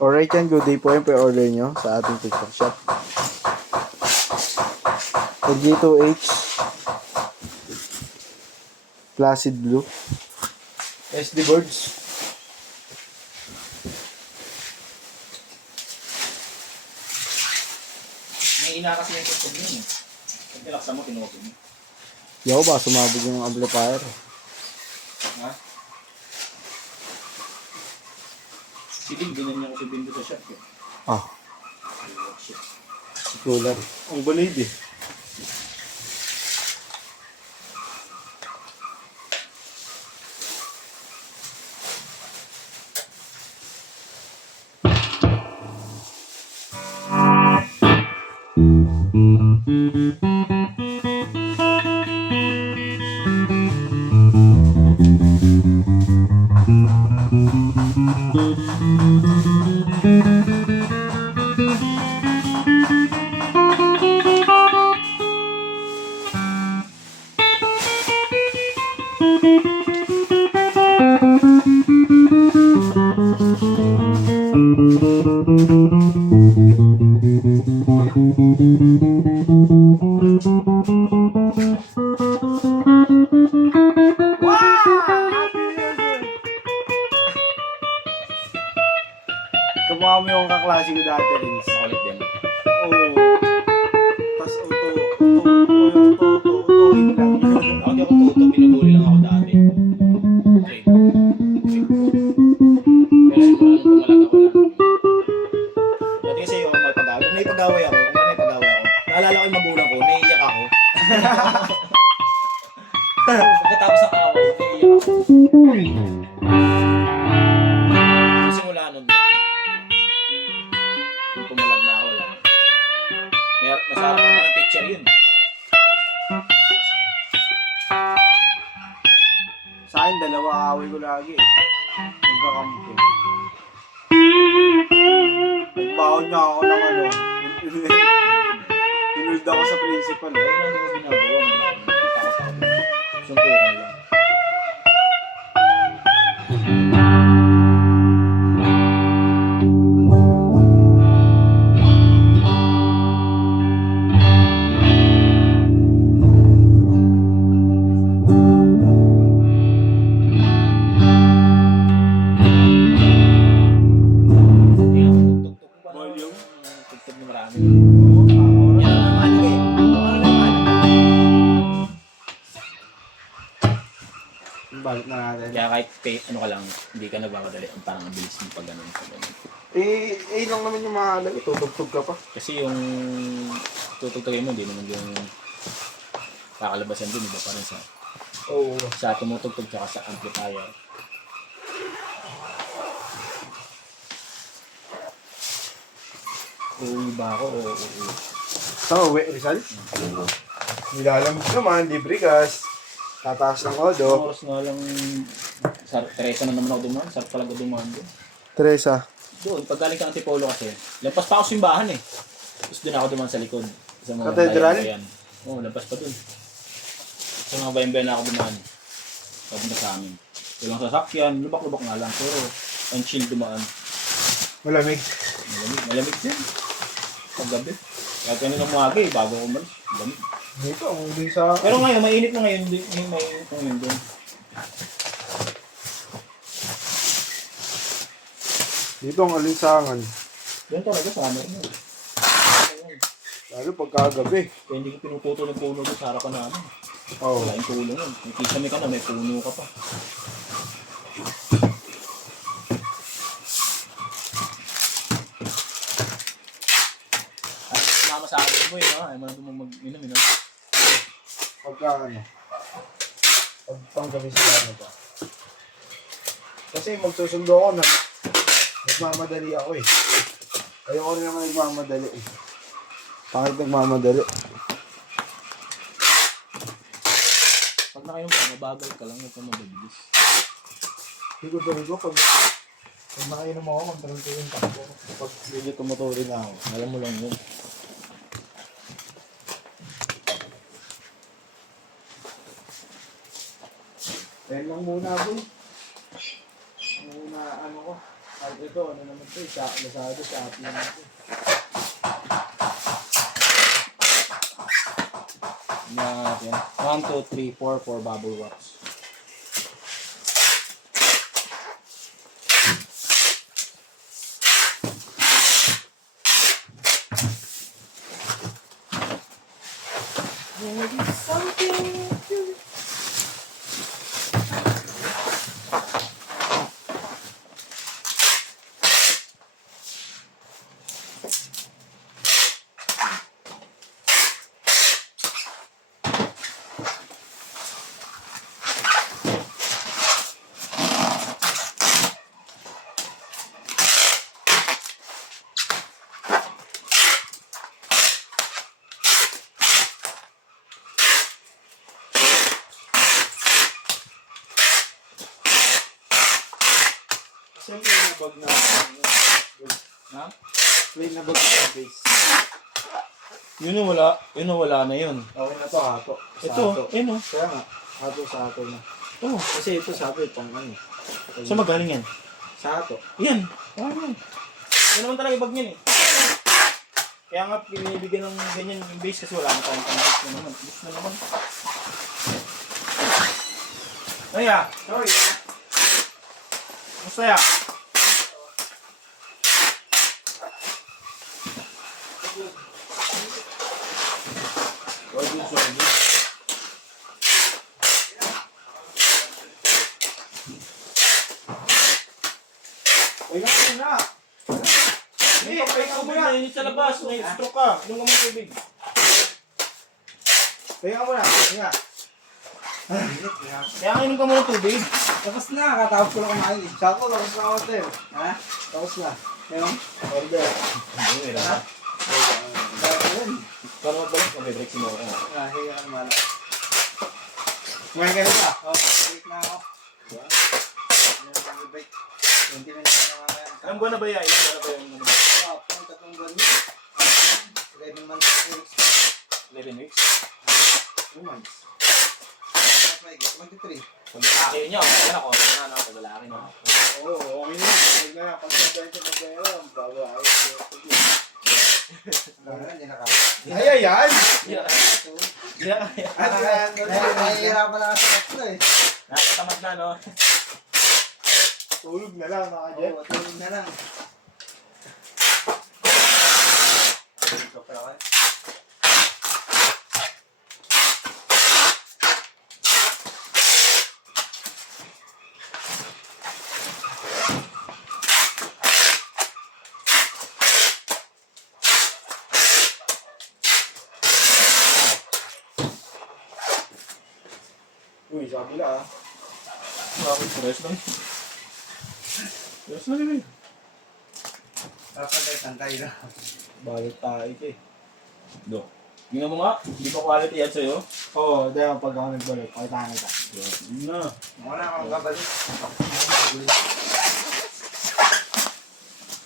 Alright yan, good day po yung pre-order nyo sa ating TikTok shop. LG2H Placid Blue SD boards. May ina kasi yung tugtog yun eh. Pag nilaksan mo, tinutog mo. Yo, ba sumabog yung amplifier. Ha? Si Bing, ganyan niya ko si Bing sa shop eh. Ah, cooler. Ang balid eh. Kamukha mo yung kaklase ko dati rin. Makulit din. Oo. Tas utuhin lang. Ako di ako tuto, binubuli lang ako dati. Okay. Pero yun, wala nang pumalag ako lang. Dati kasi yung magpag-away. Kung naipag-away ako, naalala ko yung magulang ko, naiiyak ako. Pagkatapos ng away, naiiyak ako. So, simula nun lang. Yung pumalag na ako lang. Nasarap pa ng teacher yun. Sa akin, dalawa away ko lagi eh. Magkakampi. Nagbaon niya ako ng ano. Tinuld ako sa principal. Ayun lang yung ginagawa. Takot ako dun. Suntukan lang. Volume. Tugtog na marami. Yan ang ano eh. Ano lang Balik na natin. Kaya kahit ano ka lang, hindi ka nagmamadali. Ang parang ang bilis mo pag ganun. Lang naman yung mga alam. Tutugtog ka pa. Kasi yung tutugtogin mo, hindi naman yung kakalabasan dun. Iba pa rin Oo. sa tumutugtog tsaka sa amplifier. Uuwi ba ako o uuwi? Sa uwi, Rizal? Nilalamig naman, libre gas. Tataas ng odo. Oras nga lang, Teresa na naman ako dumaan. Sarap talaga dumaan doon. Teresa. Doon, pag galing ka ng Tipolo kasi, lampas pa ako sa simbahan eh. Tapos doon ako dumaan sa likod. Sa mga Katedral? bayan-bayan. Oo, lampas pa doon. Sa mga bayan-bayan na ako dumaan. Pagpunta sa amin. Walang sasakyan, lubak-lubak nga lang. Pero, ang chill dumaan. Malamig. Malamig din. Paggabi. Kaya kanina umaga eh, bago ako umalis. Malamig. Dito, hindi sa... Pero ngayon, mainit na ngayon. May mainit na ngayon doon. Dito ang alinsangan. Yan talaga, summer na. Lalo pagkagabi. Kaya hindi ko pinuputo ng puno doon sa harapan namin. Oo. Wala yung tulong yun. May kisame ka na, may puno ka pa. Ay, mama sa akin mo yun, ha? Ayaw mo na doon mag-inom, yun, ha? Pagka ano. Pag panggabi sa ano ba. Kasi magsusundo ako na. Nagmamadali ako eh. Ayoko rin naman nagmamadali eh. Pangit nagmamadali. Pag nakainom ka, mabagal ka lang, huwag kang mabilis. Higod-higod ko pag nakainom ako, control ko yung takbo. Pag medyo tumutuloy na ako. Alam mo lang yun. Ayun lang muna boy. Muna ano ko. Ay, ito, ano naman ito, Lazada, Shopee naman ito. Natin. 1, 2, 3, 4, 4 bubble wraps. Siyempre yung bag na, Ha? plain na bag na base. Yun yung wala na yun. Okay na to, hato. Sa Ito, hato. yun o. Kaya nga, hato sa hato na. Oh. Kasi ito sabi, pang ano. So magaling yan? Sa hato. Yan. Oh, yan. Yan naman talaga yung bag niyan eh. Kaya nga binibigyan ng ganyan yung base kasi wala na tayong pang-base na naman. Base na naman. Ay Sorry. Musta ya? Uy, na. Hindi, tubig na init sa labas. May stroke ka. Inom ka mo tubig. Pahinga mo na. Pahinga. Kaya nga inom ka muna tubig. Tapos na, katapos ko lang kumain. Sako, tapos na order. Ha? Tapos na. Ngayon? Order. Hindi, wala na. Kano magbalik? Mag-break si Moro. Higa ka naman. Kumain ka na ba? Oo, balik na ako. Mag-break. 20 minutes na naman. Ilang buwan na ba yan? Ilang buwan na ba yung ano? Oo, pang 3 buwan yun. 11 months. 11 weeks? 2 months. Mag-3. Pag lalaki niya, okay na ako. Ano na, pag lalaki na. Oo, okay na. Huwag na. Pag sabihin sa pag-aaral, ang babae. Hindi na kaya. Ay, ayan! Nahihirapan na sa tatlo eh. Nakatamad na, no? Tulog na lang, naka-jet. Oo, tulog na lang. Tulog ka pala kayo. Uy, sabi na ah. Bakit? Rest lang. Rest lang yun eh. Tangkay na. Bakit tayo eh. Do. Tingnan mo nga, hindi pa quality yan sa'yo. Oo, dahil pag ako nagbalik, pakita kita. Yun na. Wala akong kabalik.